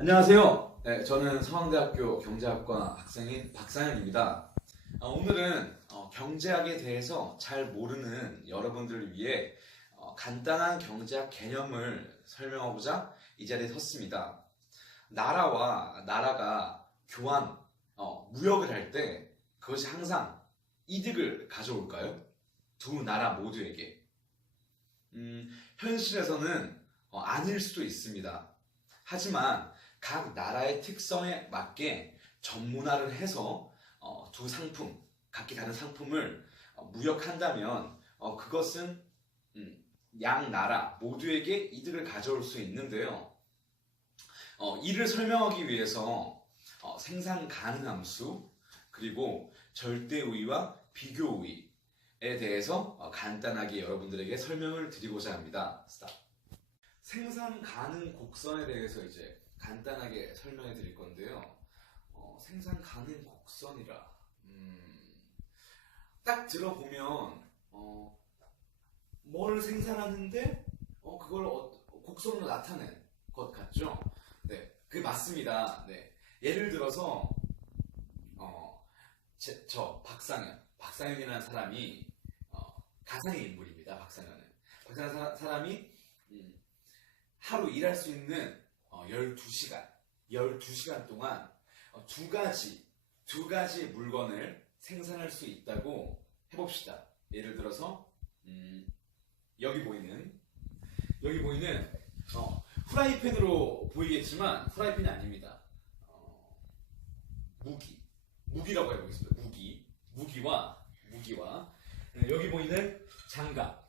안녕하세요. 네, 저는 서강대학교 경제학과 학생인 박상현입니다. 오늘은 경제학에 대해서 잘 모르는 여러분들을 위해 간단한 경제학 개념을 설명하고자 이 자리에 섰습니다. 나라와 나라가 교환, 무역을 할 때 그것이 항상 이득을 가져올까요? 두 나라 모두에게. 현실에서는 아닐 수도 있습니다. 하지만 각 나라의 특성에 맞게 전문화를 해서 두 상품, 각기 다른 상품을 무역한다면 그것은 양 나라 모두에게 이득을 가져올 수 있는데요. 이를 설명하기 위해서 생산 가능 함수 그리고 절대 우위와 비교 우위에 대해서 간단하게 여러분들에게 설명을 드리고자 합니다. 스탑. 생산 가능 곡선에 대해서 이제 간단하게 설명해 드릴 건데요. 생산 가능 곡선이라 딱 들어보면 뭘 생산하는데 그걸 곡선으로 나타낸 것 같죠? 네, 그게 맞습니다. 네, 예를 들어서 저 박상현이라는 사람이 가상의 인물입니다. 박상현 사람이 하루 일할 수 있는 12시간 동안 두 가지 물건을 생산할 수 있다고 해봅시다. 예를 들어서 여기 보이는 후라이팬으로 보이겠지만 후라이팬이 아닙니다. 무기라고 해보겠습니다. 무기와 여기 보이는 장갑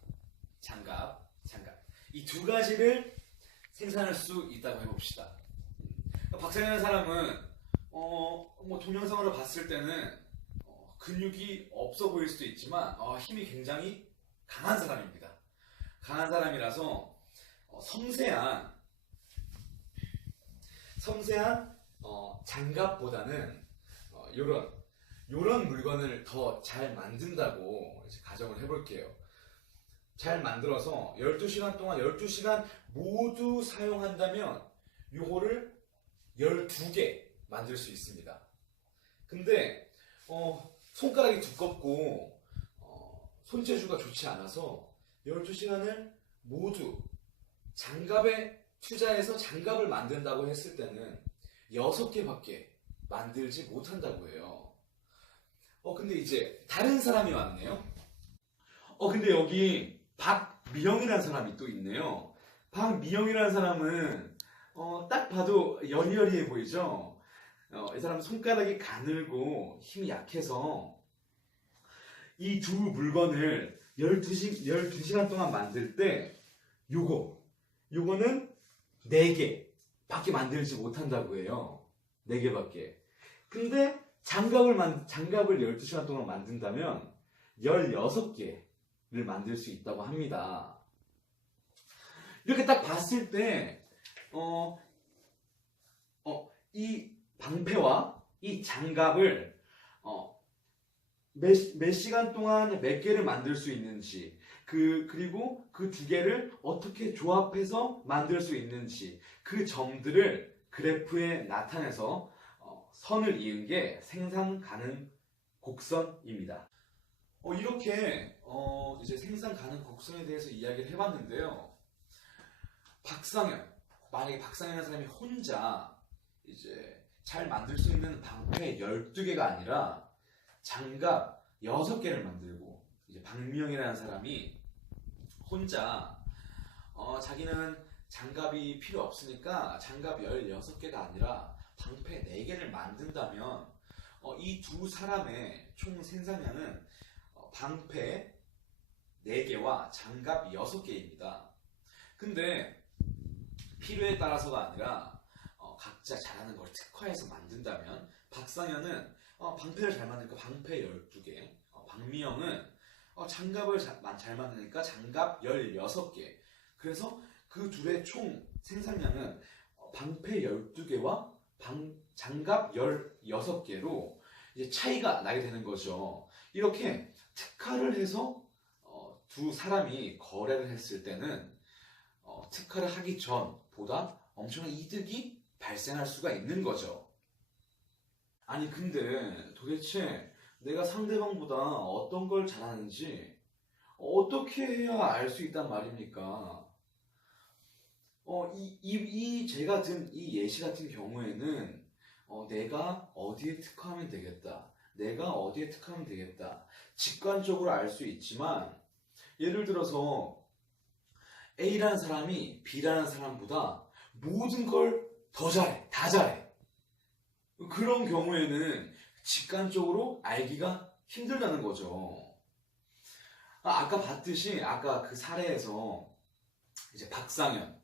이 두 가지를 생산할 수 있다고 해봅시다. 박상현이라는 사람은 동영상으로 봤을 때는 근육이 없어 보일 수도 있지만 힘이 굉장히 강한 사람입니다. 강한 사람이라서 섬세한 장갑보다는 요런 물건을 더 잘 만든다고 가정을 해볼게요. 잘 만들어서 12시간 동안 12시간 모두 사용한다면 요거를 12개 만들 수 있습니다. 근데 손가락이 두껍고 손재주가 좋지 않아서 12시간을 모두 장갑에 투자해서 장갑을 만든다고 했을 때는 6개밖에 만들지 못한다고 해요. 근데 이제 다른 사람이 왔네요. 근데 여기 박미영이라는 사람이 또 있네요. 박미영이라는 사람은 딱 봐도 여리여리해 보이죠? 이 사람은 손가락이 가늘고 힘이 약해서 이 두 물건을 12시간 동안 만들 때 요거는 4개밖에 만들지 못한다고 해요. 4개밖에. 근데 장갑을 12시간 동안 만든다면 16개를 만들 수 있다고 합니다. 이렇게 딱 봤을 때 이 방패와 이 장갑을 몇 시간 동안 몇 개를 만들 수 있는지 그리고 그 두 개를 어떻게 조합해서 만들 수 있는지 그 점들을 그래프에 나타내서 선을 이은 게 생산 가능 곡선입니다. 이렇게 이제 생산 가능 곡선에 대해서 이야기를 해봤는데요. 만약에 박상현이라는 사람이 혼자 이제 잘 만들 수 있는 방패 12개가 아니라 장갑 6개를 만들고 이제 박미영이라는 사람이 혼자 자기는 장갑이 필요 없으니까 장갑 16개가 아니라 방패 4개를 만든다면 이 두 사람의 총 생산량은 방패 4개와 장갑 6개입니다. 근데 필요에 따라서가 아니라 각자 잘하는 걸 특화해서 만든다면 박상현은 방패를 잘 만드니까 방패 12개, 박미영은 장갑을 잘 만드니까 장갑 16개. 그래서 그 둘의 총 생산량은 방패 12개와 장갑 16개로 이제 차이가 나게 되는 거죠. 이렇게 특화를 해서 두 사람이 거래를 했을 때는 특화를 하기 전보다 엄청난 이득이 발생할 수가 있는 거죠. 아니 근데 도대체 내가 상대방보다 어떤 걸 잘하는지 어떻게 해야 알 수 있단 말입니까? 제 같은 이 예시 같은 경우에는 내가 어디에 특화하면 되겠다. 내가 어디에 특화하면 되겠다. 직관적으로 알 수 있지만 예를 들어서 A라는 사람이 B라는 사람보다 모든 걸 더 잘해. 다 잘해. 그런 경우에는 직관적으로 알기가 힘들다는 거죠. 아까 봤듯이 아까 그 사례에서 이제 박상현,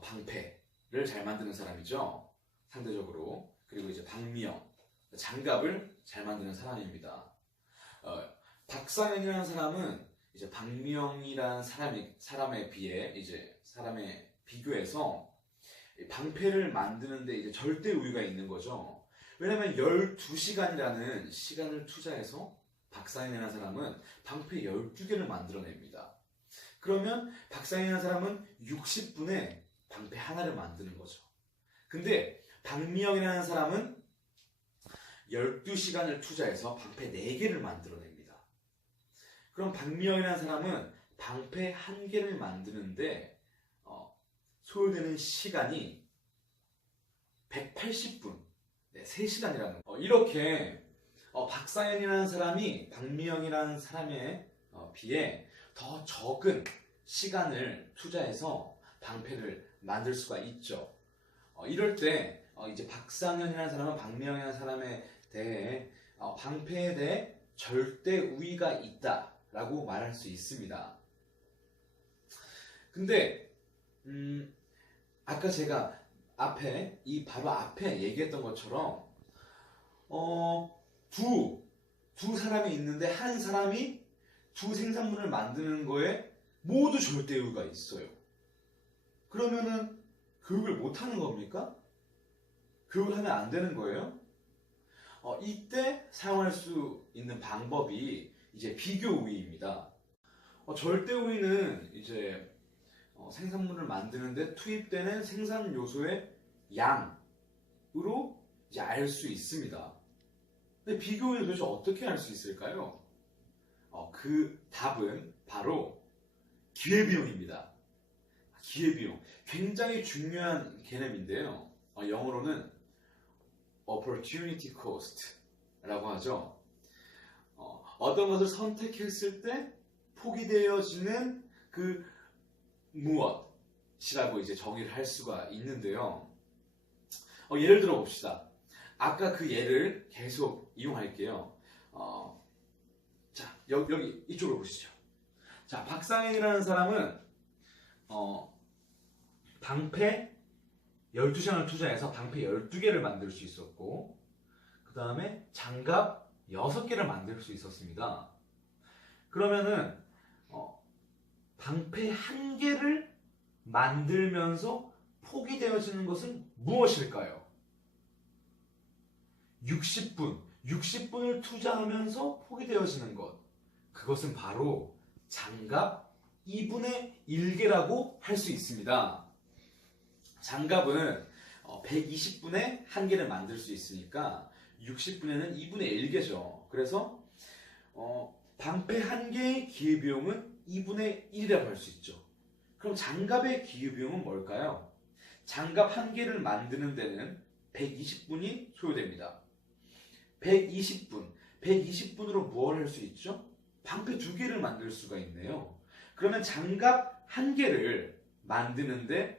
방패를 잘 만드는 사람이죠. 상대적으로. 그리고 이제 박미영, 장갑을 잘 만드는 사람입니다. 박상현이라는 사람은 이제 박미영이라는 사람에 비해 사람에 비교해서 방패를 만드는데 이제 절대 우위가 있는 거죠. 왜냐면 12시간이라는 시간을 투자해서 박상현이라는 사람은 방패 12개를 만들어냅니다. 그러면 박상현이라는 사람은 60분에 방패 하나를 만드는 거죠. 근데 박미영이라는 사람은 12시간을 투자해서 방패 4개를 만들어냅니다. 그럼 박미영이라는 사람은 방패 1개를 만드는데 소요되는 시간이 180분, 3시간이라는 거. 이렇게 박상현이라는 사람이 박미영이라는 사람에 비해 더 적은 시간을 투자해서 방패를 만들 수가 있죠. 이럴 때 이제 박상현이라는 사람은 박미영이라는 사람에 대해 방패에 대해 절대 우위가 있다라고 말할 수 있습니다. 근데 아까 제가 바로 앞에 얘기했던 것처럼 두 사람이 있는데 한 사람이 두 생산물을 만드는 거에 모두 절대 우위가 있어요. 그러면은 교육을 못 하는 겁니까? 교육을 하면 안 되는 거예요? 이때 사용할 수 있는 방법이 이제 비교 우위입니다. 절대 우위는 이제 생산물을 만드는데 투입되는 생산 요소의 양으로 이제 알 수 있습니다. 근데 비교 우위는 도대체 어떻게 알 수 있을까요? 그 답은 바로 기회비용입니다. 기회비용. 굉장히 중요한 개념인데요. 영어로는 opportunity cost라고 하죠. 어떤 것을 선택했을 때 포기되어지는 그 무엇이라고 이제 정의를 할 수가 있는데요. 예를 들어 봅시다. 아까 그 예를 계속 이용할게요. 자, 여기 이쪽으로 보시죠. 자, 박상현이라는 사람은 방패 12시간을 투자해서 방패 12개를 만들 수 있었고 그 다음에 장갑 6개를 만들 수 있었습니다. 그러면은 방패 1개를 만들면서 포기되어지는 것은 무엇일까요? 60분을 투자하면서 포기되어지는 것. 그것은 바로 장갑 2분의 1개라고 할 수 있습니다. 장갑은 120분에 1개를 만들 수 있으니까 60분에는 2분의 1개죠. 그래서 방패 1개의 기회비용은 2분의 1이라고 할 수 있죠. 그럼 장갑의 기회비용은 뭘까요? 장갑 1개를 만드는 데는 120분이 소요됩니다. 120분으로 뭘 할 수 있죠? 방패 2개를 만들 수가 있네요. 그러면 장갑 1개를 만드는데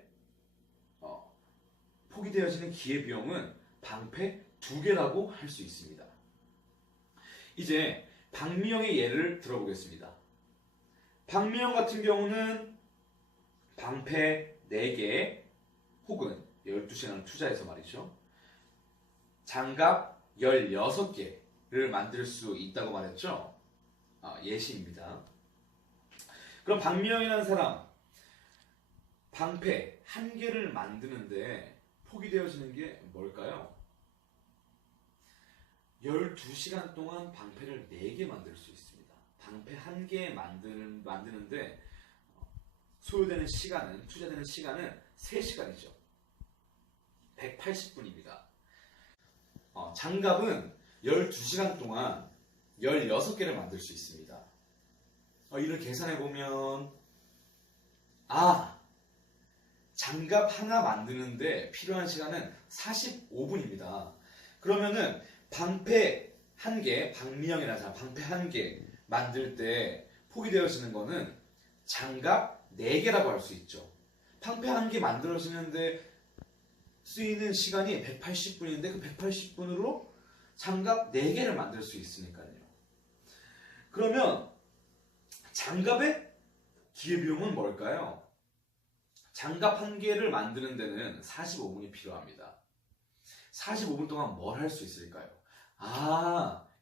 포기되어지는 기회비용은 방패 2개라고 할 수 있습니다. 이제 박미영의 예를 들어보겠습니다. 박미영 같은 경우는 방패 4개 혹은 12시간을 투자해서 말이죠. 장갑 16개를 만들 수 있다고 말했죠. 예시입니다. 그럼 박미영이라는 사람 방패 1개를 만드는데 포기되어지는 게 뭘까요? 12시간 동안 방패를 4개 만들 수 있습니다. 방패 1개 만드는데 소요되는 시간은, 투자되는 시간은 3시간이죠. 180분입니다. 장갑은 12시간 동안 16개를 만들 수 있습니다. 이를 계산해보면, 장갑 하나 만드는데 필요한 시간은 45분입니다. 그러면은 방패 1개, 박미영이라잖아. 방패 1개 만들 때 포기되어지는 거는 장갑 4개라고 할 수 있죠. 방패 1개 만들어지는데 쓰이는 시간이 180분인데 그 180분으로 장갑 4개를 만들 수 있으니까요. 그러면 장갑의 기회비용은 뭘까요? 장갑 1개를 만드는 데는 45분이 필요합니다. 45분 동안 뭘 할 수 있을까요?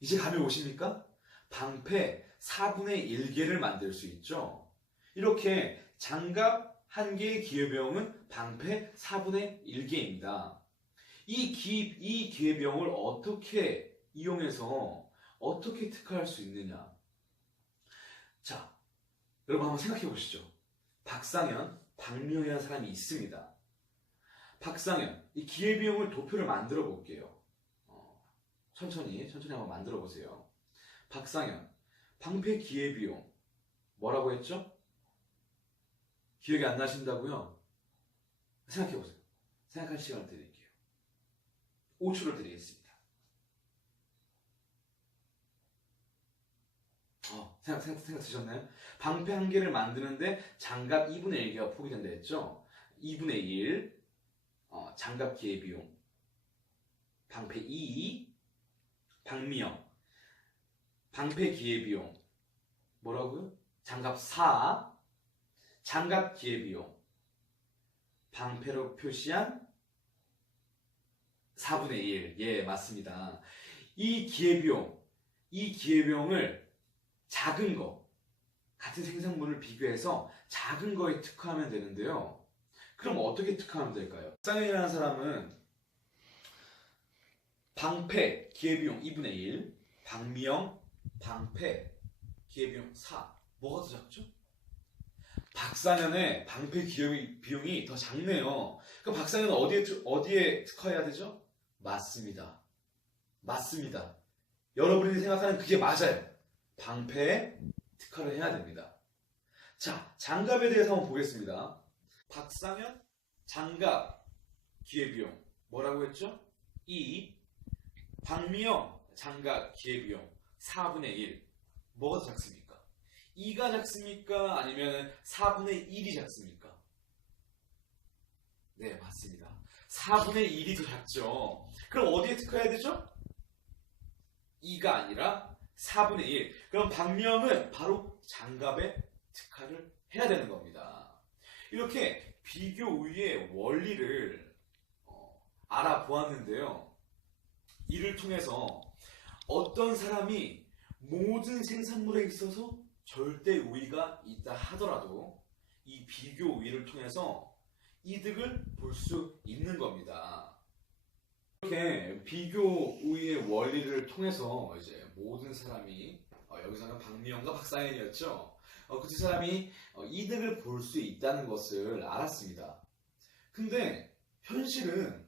이제 감이 오십니까? 방패 4분의 1개를 만들 수 있죠. 이렇게 장갑 1개의 기회비용은 방패 4분의 1개입니다. 이 기회비용을 어떻게 이용해서 어떻게 특화할 수 있느냐? 자, 여러분 한번 생각해 보시죠. 박상현, 박미영이라는 사람이 있습니다. 박상현, 이 기회비용을 도표를 만들어 볼게요. 천천히 한번 만들어 보세요. 박상현, 방패 기회비용 뭐라고 했죠? 기억이 안 나신다고요? 생각해 보세요. 생각할 시간을 드릴게요. 5초를 드리겠습니다. 생각 드셨나요? 방패 1개를 만드는데 장갑 2분의 1개가 포기된다 했죠? 2분의 1 장갑 기회비용 방패 2 박미영 방패 기회비용 뭐라고요? 장갑 4 장갑 기회비용 방패로 표시한 4분의 1 예 맞습니다. 이 기회비용을 작은 거 같은 생산물을 비교해서 작은 거에 특화하면 되는데요. 그럼 어떻게 특화하면 될까요? 쌍현이라는 사람은 방패 기회비용 2분의 1 박미영 방패 기회비용 4 뭐가 더 작죠? 박상현의 방패 기회비용이 더 작네요. 그럼 박상현은 어디에 특화해야 되죠? 맞습니다. 여러분이 생각하는 그게 맞아요. 방패에 특화를 해야 됩니다. 자, 장갑에 대해서 한번 보겠습니다. 박상현 장갑 기회비용 뭐라고 했죠? 2 박미영 장갑 기회비용 4분의 1 뭐가 더 작습니까? 2가 작습니까? 아니면 4분의 1이 작습니까? 네 맞습니다. 4분의 1이 더 작죠. 그럼 어디에 특화해야 되죠? 2가 아니라 4분의 1. 그럼 박미영은 바로 장갑에 특화를 해야 되는 겁니다. 이렇게 비교 우위의 원리를 알아보았는데요. 이를 통해서 어떤 사람이 모든 생산물에 있어서 절대 우위가 있다 하더라도 이 비교 우위를 통해서 이득을 볼 수 있는 겁니다. 이렇게 비교 우위의 원리를 통해서 이제 모든 사람이 여기서는 박미영과 박상현이었죠. 그 두 사람이 이득을 볼 수 있다는 것을 알았습니다. 근데 현실은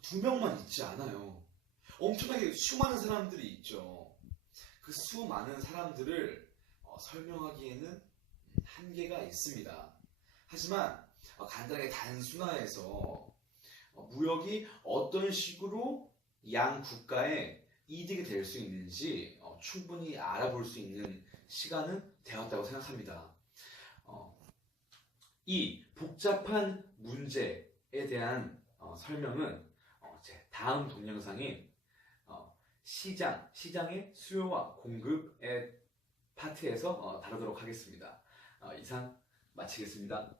두 명만 있지 않아요. 엄청나게 수많은 사람들이 있죠. 그 수많은 사람들을 설명하기에는 한계가 있습니다. 하지만 간단하게 단순화해서 무역이 어떤 식으로 양 국가에 이득이 될 수 있는지 충분히 알아볼 수 있는 시간은 되었다고 생각합니다. 이 복잡한 문제에 대한 설명은 제 다음 동영상인 시장의 수요와 공급의 파트에서 다루도록 하겠습니다. 이상 마치겠습니다.